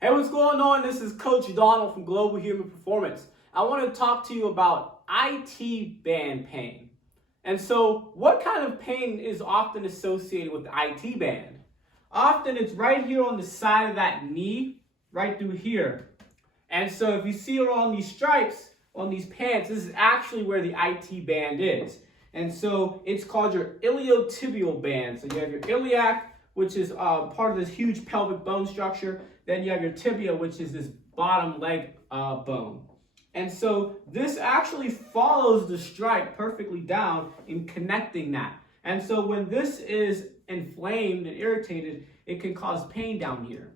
Hey, what's going on? This is Coach Donald from Global Human Performance. I want to talk to you about IT band pain. And so, what kind of pain is often associated with the IT band? Often it's right here on the side of that knee, right through here. And so if you see on these stripes, on these pants, this is actually where the IT band is. And so it's called your iliotibial band. So you have your iliac, which is part of this huge pelvic bone structure. Then you have your tibia, which is this bottom leg bone. And so this actually follows the stripe perfectly down in connecting that. And so when this is inflamed and irritated, it can cause pain down here.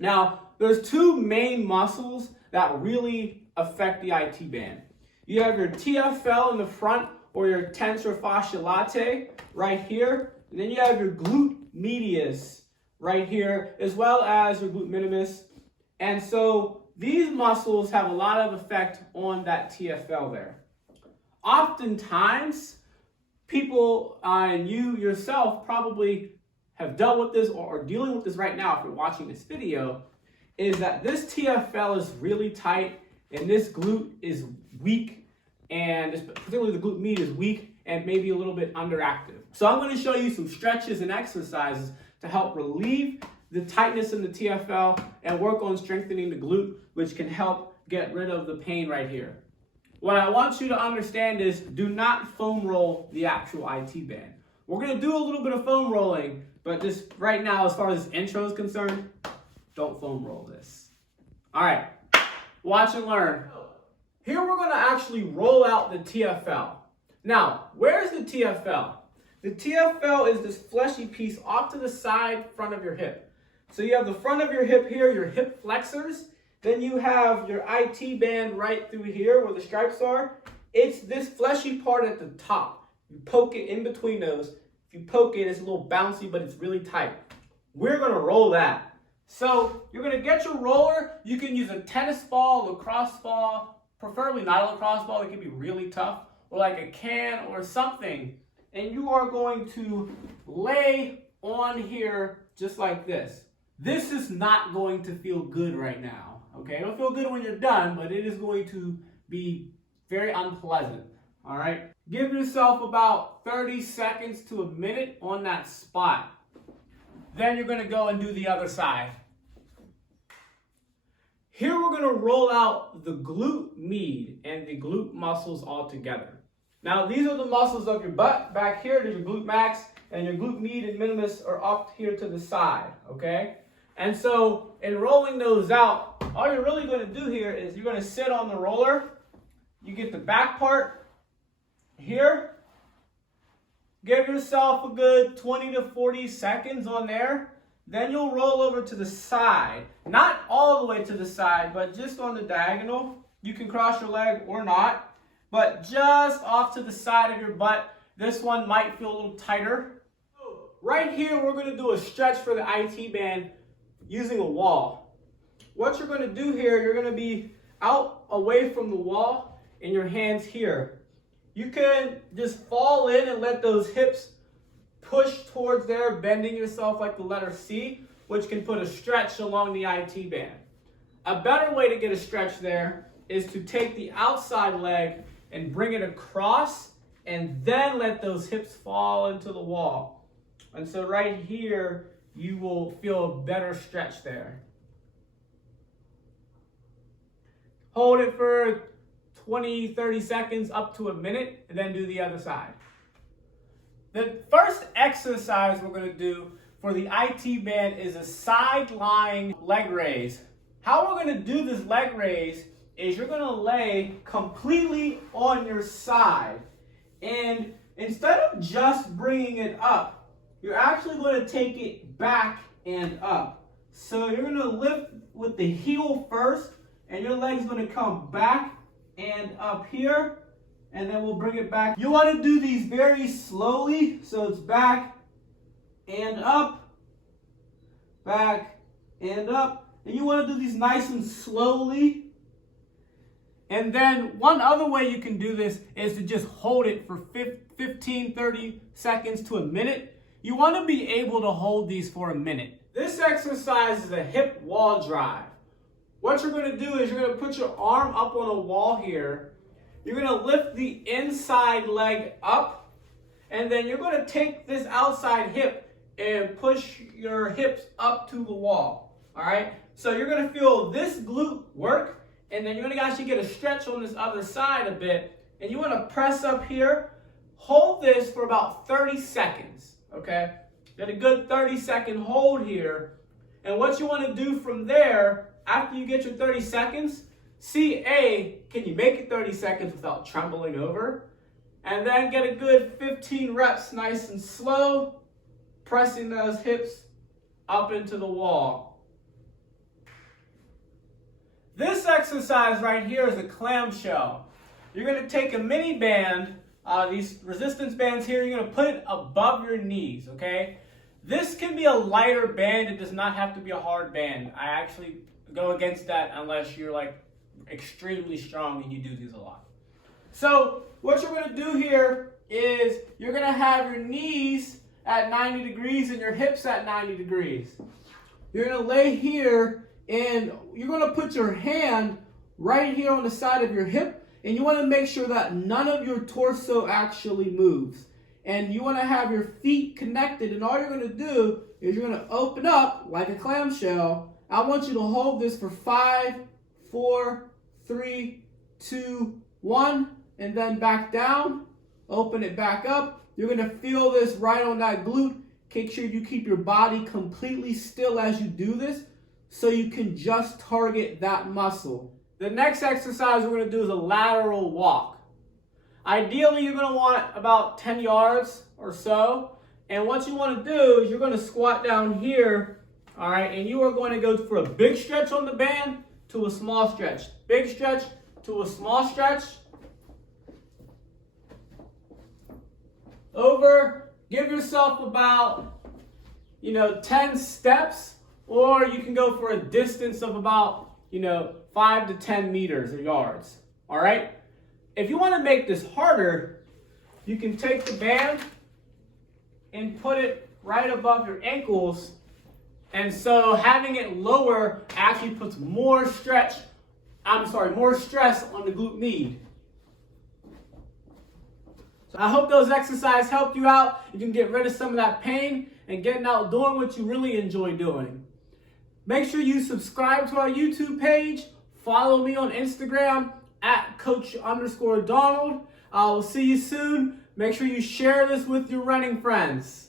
Now, there's two main muscles that really affect the IT band. You have your TFL in the front, or your Tensor Fasciae Latae right here. And then you have your Glute Medius right here, as well as your Glute Minimus. And so these muscles have a lot of effect on that TFL there. Oftentimes, people and you yourself probably have dealt with this or are dealing with this right now if you're watching this video, is that this TFL is really tight and this glute is weak, and particularly the glute medius is weak and maybe a little bit underactive. So I'm going to show you some stretches and exercises to help relieve the tightness in the TFL and work on strengthening the glute, which can help get rid of the pain right here. What I want you to understand is do not foam roll the actual IT band. We're going to do a little bit of foam rolling, but just right now, as far as this intro is concerned, don't foam roll this. All right, watch and learn. Here we're going to actually roll out the TFL. Now, where's the TFL? The TFL is this fleshy piece off to the side front of your hip. So you have the front of your hip here, your hip flexors. Then you have your IT band right through here where the stripes are. It's this fleshy part at the top. You poke it in between those. If you poke it, it's a little bouncy, but it's really tight. We're going to roll that. So you're going to get your roller. You can use a tennis ball, lacrosse ball, preferably not a lacrosse ball. It can be really tough, or like a can or something. And you are going to lay on here just like this. This is not going to feel good right now, okay? It'll feel good when you're done, but it is going to be very unpleasant, all right? Give yourself about 30 seconds to a minute on that spot. Then you're going to go and do the other side. Here we're going to roll out the glute med and the glute muscles all together. Now, these are the muscles of your butt. Back here, there's your glute max, and your glute med and minimus are up here to the side, okay? And so, in rolling those out, all you're really going to do here is you're going to sit on the roller. You get the back part here. Give yourself a good 20 to 40 seconds on there. Then you'll roll over to the side. Not all the way to the side, but just on the diagonal. You can cross your leg or not. But just off to the side of your butt. This one might feel a little tighter. Right here, we're going to do a stretch for the IT band using a wall. What you're going to do here, you're going to be out away from the wall and your hands here. You can just fall in and let those hips push towards there, bending yourself like the letter C, which can put a stretch along the IT band. A better way to get a stretch there is to take the outside leg and bring it across and then let those hips fall into the wall. And so right here, you will feel a better stretch there. Hold it for 20, 30 seconds up to a minute, and then do the other side. The first exercise we're going to do for the IT band is a side lying leg raise. How we're going to do this leg raise is you're going to lay completely on your side. And instead of just bringing it up, you're actually going to take it back and up. So you're going to lift with the heel first, and your leg's going to come back and up here, and then we'll bring it back. You want to do these very slowly, so it's back and up, back and up. And you want to do these nice and slowly. And then one other way you can do this is to just hold it for 15, 30 seconds to a minute. You want to be able to hold these for a minute. This exercise is a hip wall drive. What you're going to do is you're going to put your arm up on a wall here. You're going to lift the inside leg up, and then you're going to take this outside hip and push your hips up to the wall. All right? So you're going to feel this glute work, and then you're going to actually get a stretch on this other side a bit, and you want to press up here. Hold this for about 30 seconds, okay? Get a good 30-second hold here. And what you want to do from there, after you get your 30 seconds, see, A, can you make it 30 seconds without trembling over? And then get a good 15 reps, nice and slow, pressing those hips up into the wall. This exercise right here is a clamshell. You're going to take a mini band, these resistance bands here, you're going to put it above your knees, okay? This can be a lighter band. It does not have to be a hard band. I actually go against that unless you're like extremely strong and you do these a lot. So what you're going to do here is you're going to have your knees at 90 degrees and your hips at 90 degrees. You're going to lay here and you're going to put your hand right here on the side of your hip, and you want to make sure that none of your torso actually moves. And you want to have your feet connected, and all you're going to do is you're going to open up like a clamshell. I want you to hold this for 5, 4, 3, 2, 1, and then back down. Open it back up. You're going to feel this right on that glute. Make sure you keep your body completely still as you do this so you can just target that muscle. The next exercise we're going to do is a lateral walk. Ideally, you're going to want about 10 yards or so. And what you want to do is you're going to squat down here, all right, and you are going to go for a big stretch on the band to a small stretch. Big stretch to a small stretch. Over. Give yourself about, 10 steps, or you can go for a distance of about, 5 to 10 meters or yards, all right? If you want to make this harder, you can take the band and put it right above your ankles. And so having it lower actually puts more stress on the glute med. So I hope those exercises helped you out. You can get rid of some of that pain and getting out doing what you really enjoy doing. Make sure you subscribe to our YouTube page. Follow me on Instagram at Coach_Donald. I will see you soon. Make sure you share this with your running friends.